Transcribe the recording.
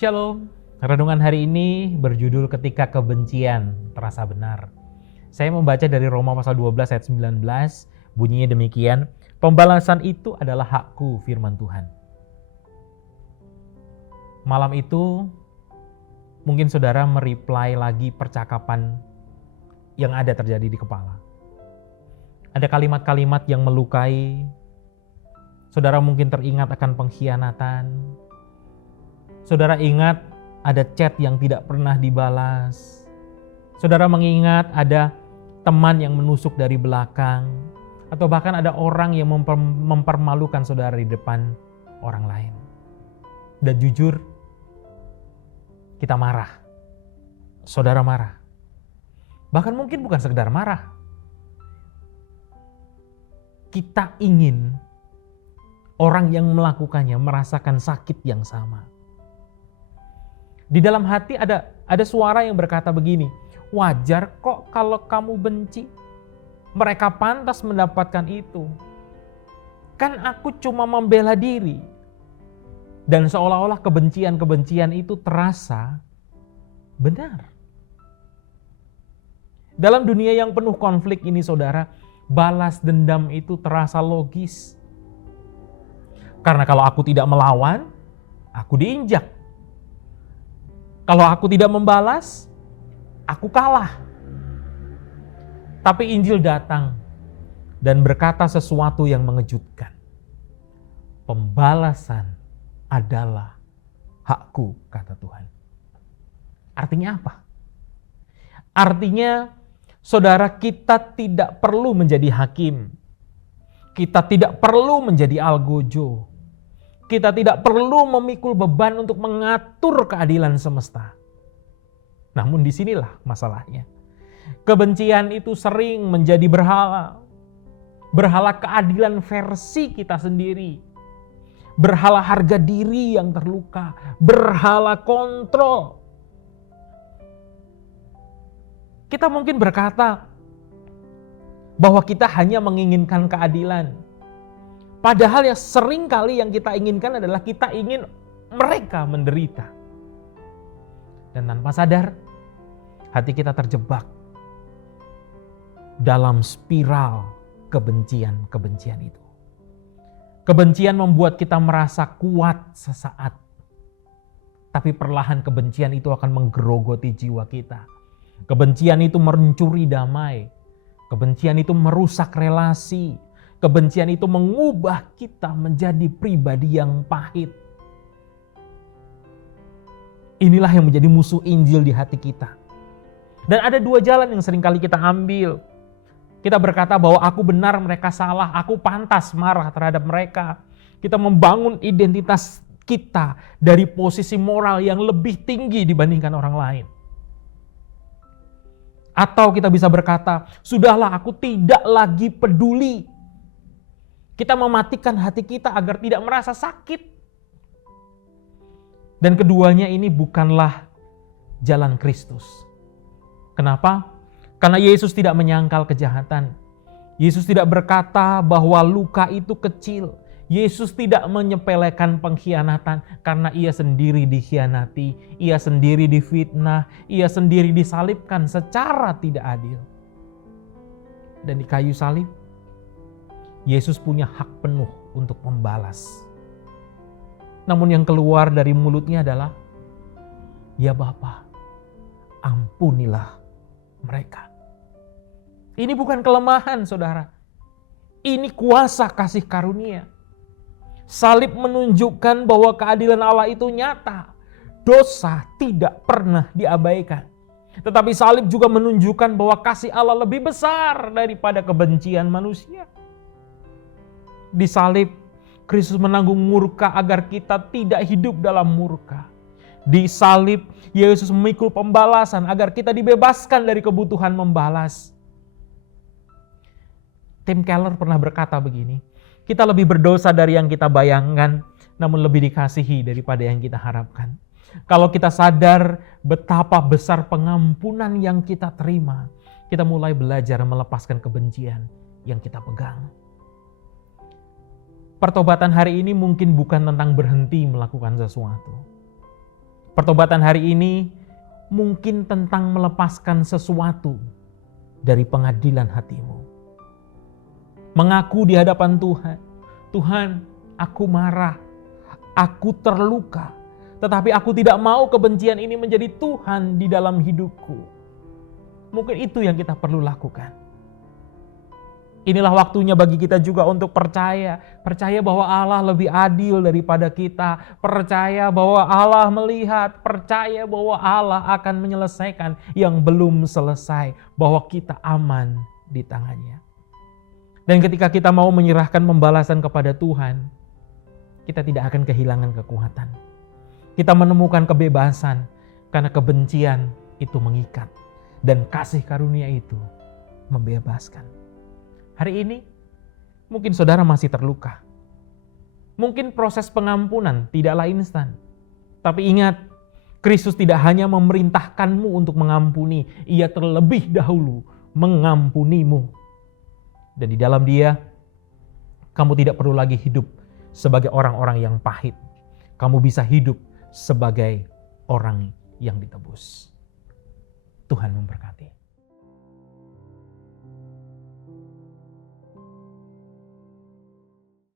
Shalom, renungan hari ini berjudul ketika kebencian terasa benar. Saya membaca dari Roma pasal 12 ayat 19, bunyinya demikian, pembalasan itu adalah hakku, firman Tuhan. Malam itu, mungkin saudara mereply lagi percakapan yang ada terjadi di kepala. Ada kalimat-kalimat yang melukai, saudara mungkin teringat akan pengkhianatan, saudara ingat ada chat yang tidak pernah dibalas. Saudara mengingat ada teman yang menusuk dari belakang. Atau bahkan ada orang yang mempermalukan saudara di depan orang lain. Dan jujur, kita marah. Saudara marah. Bahkan mungkin bukan sekedar marah. Kita ingin orang yang melakukannya merasakan sakit yang sama. Di dalam hati ada suara yang berkata begini, wajar kok kalau kamu benci. Mereka pantas mendapatkan itu. Kan aku cuma membela diri. Dan seolah-olah kebencian-kebencian itu terasa benar. Dalam dunia yang penuh konflik ini saudara, balas dendam itu terasa logis. Karena kalau aku tidak melawan, aku diinjak. Kalau aku tidak membalas, aku kalah. Tapi Injil datang dan berkata sesuatu yang mengejutkan. Pembalasan adalah hakku, kata Tuhan. Artinya apa? Artinya, saudara, kita tidak perlu menjadi hakim. Kita tidak perlu menjadi algojo. Kita tidak perlu memikul beban untuk mengatur keadilan semesta. Namun disinilah masalahnya. Kebencian itu sering menjadi berhala. Berhala keadilan versi kita sendiri. Berhala harga diri yang terluka. Berhala kontrol. Kita mungkin berkata bahwa kita hanya menginginkan keadilan. Padahal yang sering kali yang kita inginkan adalah kita ingin mereka menderita. Dan tanpa sadar, hati kita terjebak dalam spiral kebencian-kebencian itu. Kebencian membuat kita merasa kuat sesaat. Tapi perlahan kebencian itu akan menggerogoti jiwa kita. Kebencian itu mencuri damai. Kebencian itu merusak relasi. Kebencian itu mengubah kita menjadi pribadi yang pahit. Inilah yang menjadi musuh Injil di hati kita. Dan ada dua jalan yang seringkali kita ambil. Kita berkata bahwa aku benar, mereka salah. Aku pantas marah terhadap mereka. Kita membangun identitas kita dari posisi moral yang lebih tinggi dibandingkan orang lain. Atau kita bisa berkata, sudahlah aku tidak lagi peduli. Kita mematikan hati kita agar tidak merasa sakit. Dan keduanya ini bukanlah jalan Kristus. Kenapa? Karena Yesus tidak menyangkal kejahatan. Yesus tidak berkata bahwa luka itu kecil. Yesus tidak menyepelekan pengkhianatan karena ia sendiri dikhianati, ia sendiri difitnah, ia sendiri disalibkan secara tidak adil. Dan di kayu salib, Yesus punya hak penuh untuk membalas. Namun yang keluar dari mulutnya adalah, ya Bapa, ampunilah mereka. Ini bukan kelemahan, saudara. Ini kuasa kasih karunia. Salib menunjukkan bahwa keadilan Allah itu nyata. Dosa tidak pernah diabaikan. Tetapi salib juga menunjukkan bahwa kasih Allah lebih besar daripada kebencian manusia. Di salib, Kristus menanggung murka agar kita tidak hidup dalam murka. Di salib, Yesus memikul pembalasan agar kita dibebaskan dari kebutuhan membalas. Tim Keller pernah berkata begini, kita lebih berdosa dari yang kita bayangkan, namun lebih dikasihi daripada yang kita harapkan. Kalau kita sadar betapa besar pengampunan yang kita terima, kita mulai belajar melepaskan kebencian yang kita pegang. Pertobatan hari ini mungkin bukan tentang berhenti melakukan sesuatu. Pertobatan hari ini mungkin tentang melepaskan sesuatu dari pengadilan hatimu. Mengaku di hadapan Tuhan, Tuhan, aku marah, aku terluka, tetapi aku tidak mau kebencian ini menjadi Tuhan di dalam hidupku. Mungkin itu yang kita perlu lakukan. Inilah waktunya bagi kita juga untuk percaya bahwa Allah lebih adil daripada kita, percaya bahwa Allah melihat, percaya bahwa Allah akan menyelesaikan yang belum selesai, bahwa kita aman di tangannya. Dan ketika kita mau menyerahkan pembalasan kepada Tuhan, kita tidak akan kehilangan kekuatan. Kita menemukan kebebasan karena kebencian itu mengikat dan kasih karunia itu membebaskan. Hari ini mungkin saudara masih terluka. Mungkin proses pengampunan tidaklah instan. Tapi ingat, Kristus tidak hanya memerintahkanmu untuk mengampuni, Ia terlebih dahulu mengampunimu. Dan di dalam Dia, kamu tidak perlu lagi hidup sebagai orang-orang yang pahit. Kamu bisa hidup sebagai orang yang ditebus. Tuhan memberkati.